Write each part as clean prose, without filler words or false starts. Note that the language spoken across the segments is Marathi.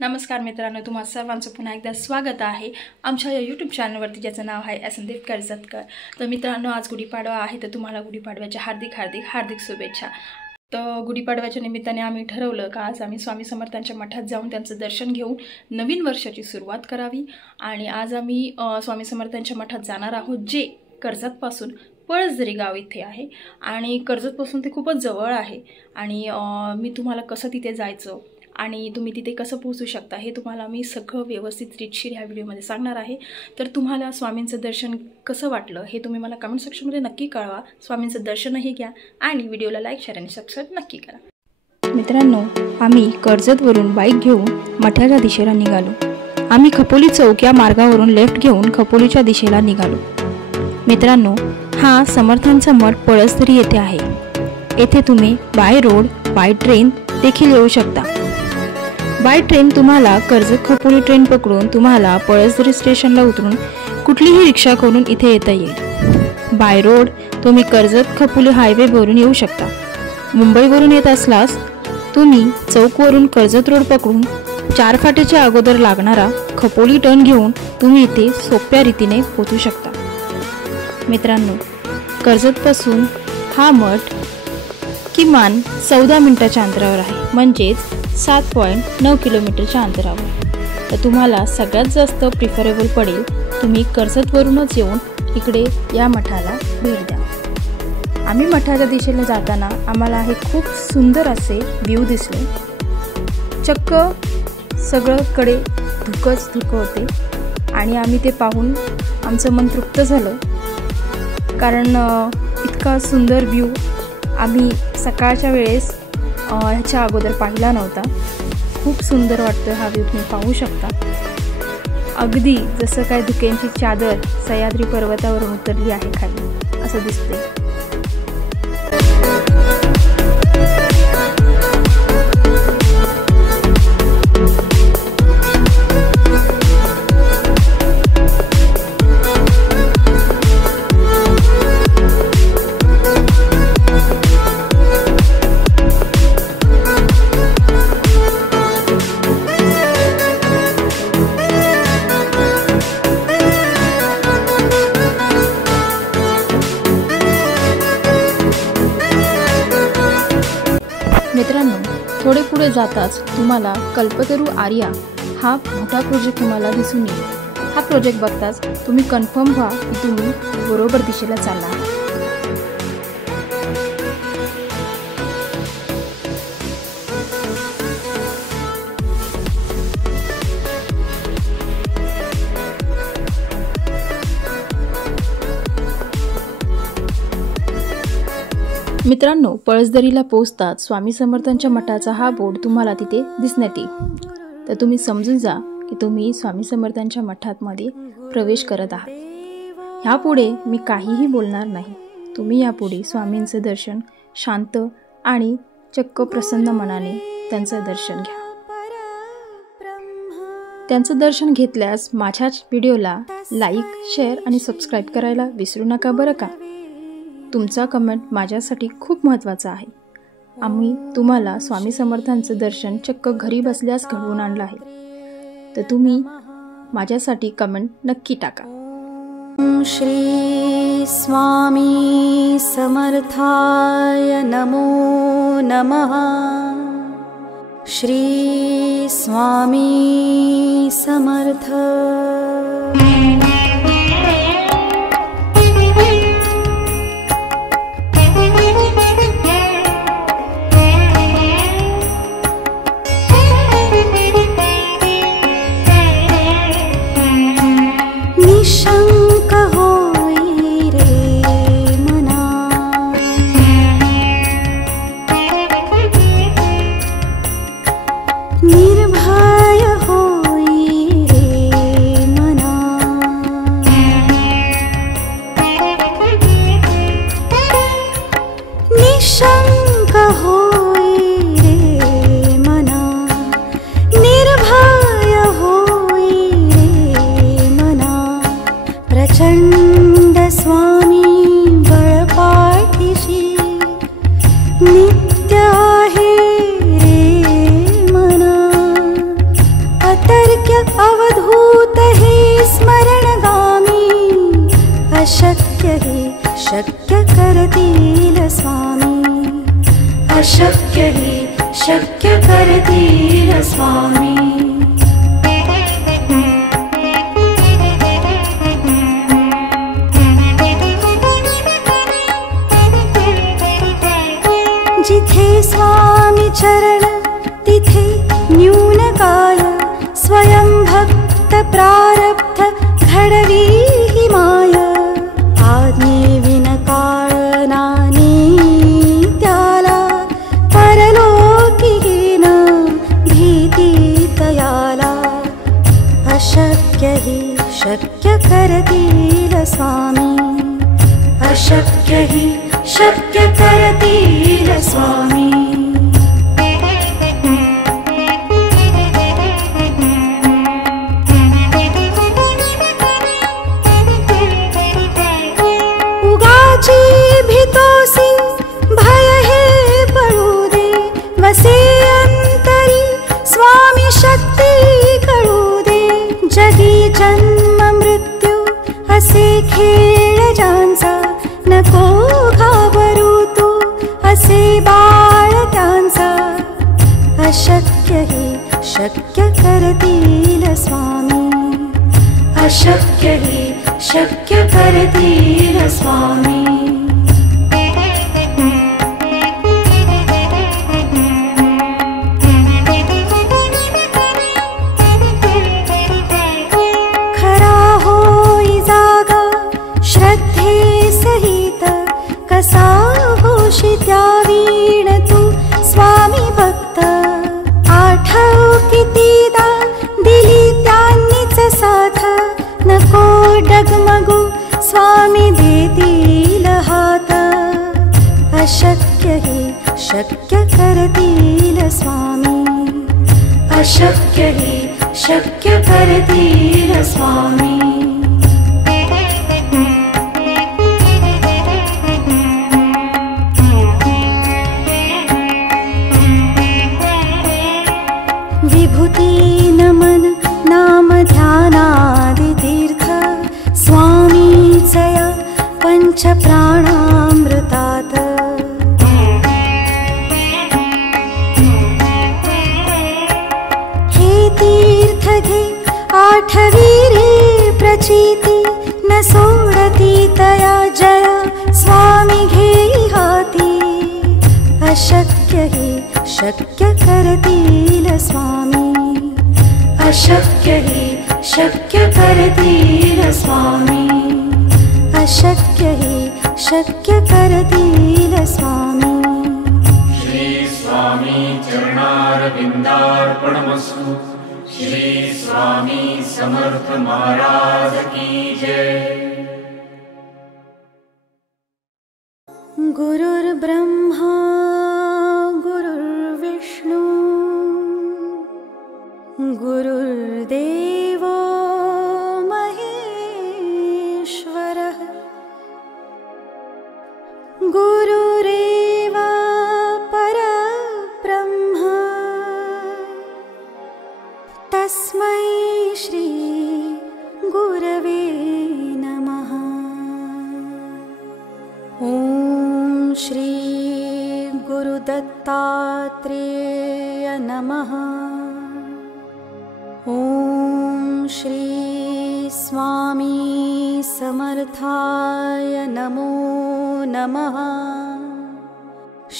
नमस्कार मित्रांनो, तुम्हा सर्वांचं पुन्हा एकदा स्वागत आहे आमच्या या यूट्यूब चॅनलवरती, ज्याचं नाव आहे संदीप कर्जतकर। तर मित्रांनो, आज गुढीपाडवा आहे, तर तुम्हाला गुढीपाडव्याच्या हार्दिक शुभेच्छा। तर गुढीपाडव्याच्या निमित्ताने आम्ही ठरवलं का आज आम्ही स्वामी समर्थांच्या मठात जाऊन त्यांचं दर्शन घेऊन नवीन वर्षाची सुरुवात करावी। आणि आज आम्ही स्वामी समर्थांच्या मठात जाणार आहोत, जे कर्जतपासून पळसदरी गाव इथे आहे आणि कर्जतपासून ते खूपच जवळ आहे। आणि मी तुम्हाला कसं तिथे जायचं आणि तुम्ही तिथे कसं पोहोचू शकता हे तुम्हाला मी सगळं व्यवस्थित रीतशीर ह्या व्हिडिओमध्ये सांगणार आहे। तर तुम्हाला स्वामींचं दर्शन कसं वाटलं हे तुम्ही मला कमेंट सेक्शनमध्ये नक्की कळवा। स्वामींचं दर्शनही घ्या आणि व्हिडिओला लाईक, शेअर आणि सबस्क्राईब नक्की करा। मित्रांनो, आम्ही कर्जतवरून बाईक घेऊन मठाच्या दिशेला निघालो। आम्ही खपोली चौक या मार्गावरून लेफ्ट घेऊन खपोलीच्या दिशेला निघालो। मित्रांनो, हा समर्थांचा मठ पळसदरी येथे आहे। येथे तुम्ही बाय रोड, बाय ट्रेन देखील येऊ शकता। बाय ट्रेन तुम्हाला कर्जत खपोली ट्रेन पकडून तुम्हाला पळसदरी स्टेशनला उतरून कुठलीही रिक्षा करून इथे येता येईल। बाय रोड तुम्ही कर्जत खपोली हायवेवरून येऊ शकता। मुंबईवरून येत असल्यास तुम्ही चौकवरून कर्जत रोड पकडून 4 फाट्याच्या अगोदर लागणारा खपोली टर्न घेऊन तुम्ही इथे सोप्या रीतीने पोहोचू शकता। मित्रांनो, कर्जतपासून हा मठ किमान 14 मिनिटाच्या अंतरावर आहे, म्हणजेच 7.9 किलोमीटरच्या अंतरावर। तर तुम्हाला सगळ्यात जास्त प्रिफरेबल पडेल तुम्ही कर्जतवरूनच येऊन इकडे या मठाला भेट द्या। आम्ही मठाच्या दिशेला जाताना आम्हाला हे खूप सुंदर असे व्ह्यू दिसले। चक्क सगळीकडे धुकंच धुकं होते आणि आम्ही ते पाहून आमचं मन तृप्त झालं, कारण इतका सुंदर व्ह्यू आम्ही सकाळच्या वेळेस ह्याच्या अगोदर पाहिला नव्हता। खूप सुंदर वाटतं हा व्ह्यू, तुम्ही पाहू शकता। अगदी जसं काय धुक्यांची चादर सह्याद्री पर्वतावरून उतरली आहे खाली असं दिसते। मित्रांनो, थोडे पुढे जाताच तुम्हाला कल्पतरू आर्या हा मोठा प्रोजेक्ट तुम्हाला दिसून येईल। हा प्रोजेक्ट बघताच तुम्ही कन्फर्म व्हा की तुम्ही बरोबर दिशेला चालला आहात। मित्रांनो, पळसदरीला पोहोचताच स्वामी समर्थांच्या मठाचा हा बोर्ड तुम्हाला तिथे दिसण्यात येईल। तर तुम्ही समजून जा की तुम्ही स्वामी समर्थांच्या मठामध्ये प्रवेश करत आहात। ह्यापुढे मी काहीही बोलणार नाही। तुम्ही यापुढे स्वामींचं दर्शन शांत आणि चक्क प्रसन्न मनाने त्यांचं दर्शन घ्या। त्यांचं दर्शन घेतल्यास माझ्याच व्हिडिओला लाईक, शेअर आणि सबस्क्राईब करायला विसरू नका बरं का। तुमचा कमेंट माझ्यासाठी खूप महत्त्वाचा आहे। आम्ही तुम्हाला स्वामी समर्थांचं दर्शन चक्क घरी बसल्यास घडवून आणलं आहे, तर तुम्ही माझ्यासाठी कमेंट नक्की टाका। श्री स्वामी समर्थाय नमो नमः। श्री स्वामी समर्थ। निशंक होई रे मना, निर्भय होई रे मना। निशंक होई रे मना, निर्भय होई रे मना। प्रचंड स्वामी बळपाठीशी नित्य आहे रे मना। अशक्य ही शक्य करतील स्वामी जिथे स्वामी चरण तिथे न्यून काळ स्वयं भक्त प्रारब्ध घडवी ही माय आज्ञे विन काळ नानी त्याला परलोकी न भीती तयाला अशक्य ही शक्य करतील स्वामी अशक्य ही शक्य करतील स्वामी उगाची भीतोसी भय हे पडू दे वसे अंतरी स्वामी शक्ती कळू दे जगी जन्म मृत्यू असे खेळ ज्यांचा नको घाबरू तू असे बाळ त्यांचा अशक्य ही शक्य करतील स्वामी अशक्य ही शक्य करतील स्वामी खरा होई जागा श्रद्धे सहित कसा होशी त्या वीण तू स्वामी भक्त आठव कितीदा दिली त्यांनीच साथ नको डगमगू स्वामी देतील हात अशक्य ही शक्य करतील स्वामी अशक्य ही शक्य करतील स्वामी विभूती नमन नाम ध्यानादि तीर्थ स्वामीचया पंच प्राणामृतात हे तीर्थ घे आठवी रे प्रचिती न सोडती तया जया स्वामी घेई हाती अशक्य ही शक्य करतील स्वामी अशक्य ही शक्य करतील स्वामी अशक्य ही शक्य करतील स्वामी श्री स्वामी चरणारविंदार्पणमस्तु श्री स्वामी समर्थ महाराज की जय गुरुर्ब्रह्मा गुरुर्विष्णु गुरुर्देवो महेश्वरः गुरुरेव परब्रह्म तस्मै श्री गुरवे नमः ॐ श्री गुरुदत्तात्रेय नमः ॐ श्री स्वामी समर्थाय नमो नमः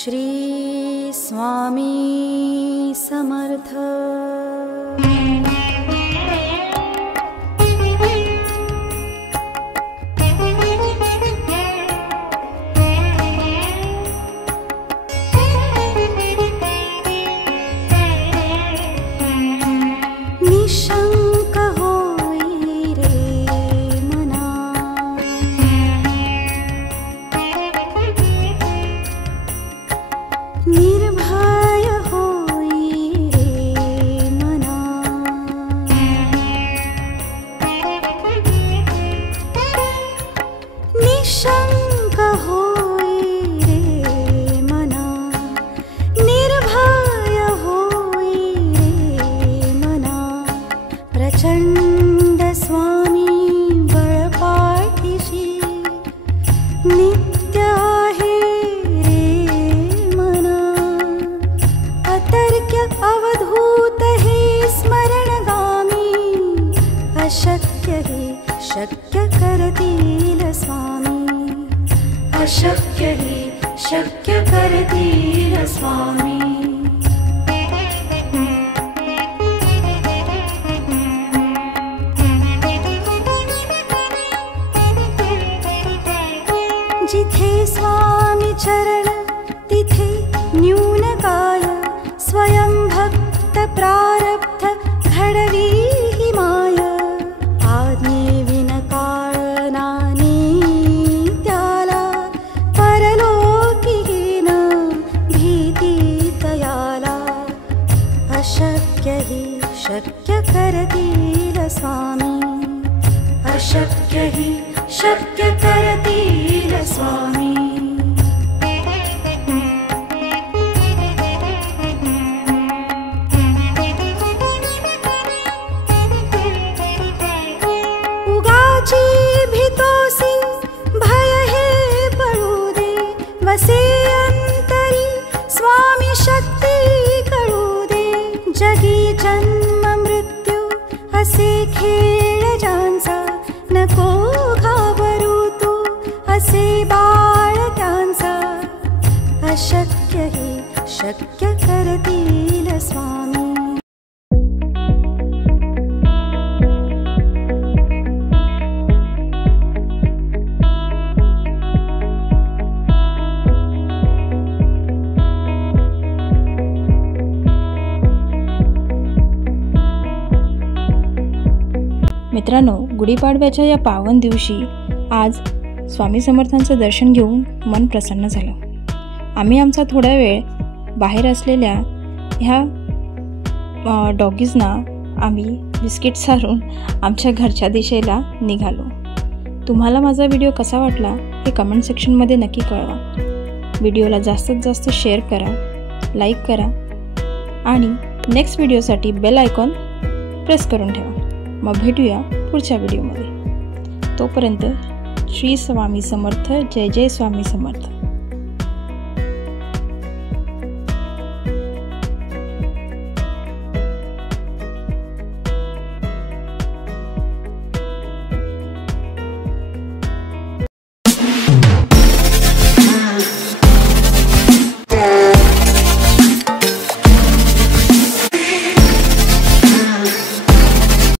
श्री स्वामी समर्थ निशंक होई रे मना निर्भय होई रे मना शक्य करतील स्वामी. जिथे स्वामी चरण तिथे न्यून काय, स्वयं भक्त प्रारब्ध घडवी ही माय. आज्ञे विन काळ नानी त्याला, परलोकी न भीती तयाला. अशक्य हि शक्य करतील स्वामी, अशक्य हि शक्य करतील स्वामी. उगाची भीतोसी भय हे पडू दे, वसे अंतरी स्वामी शक्ती कळू दे. जगी जन्म मृत्यू असे खेळ ज्यांचा, नको घाबरू तू असे बाळ त्यांचा. अशक्य हि शक्य करतील स्वामी. मित्रांनो, गुढीपाडव्याच्या या पावन दिवशी आज स्वामी समर्थांचं दर्शन घेऊन मन प्रसन्न झालं. आम्ही आमचा थोडा वेळ बाहेर असलेल्या ह्या डॉगीजना आम्ही बिस्किट सारून आमच्या घरच्या दिशेला निघालो. तुम्हाला माझा व्हिडिओ कसा वाटला हे कमेंट सेक्शनमध्ये नक्की कळवा. व्हिडिओला जास्तीत जास्त शेअर करा, लाईक करा आणि नेक्स्ट व्हिडिओसाठी बेल आयकॉन प्रेस करून ठेवा. मग भेटूया पुढच्या व्हिडिओमध्ये. तोपर्यंत श्री स्वामी समर्थ. जय जय स्वामी समर्थ.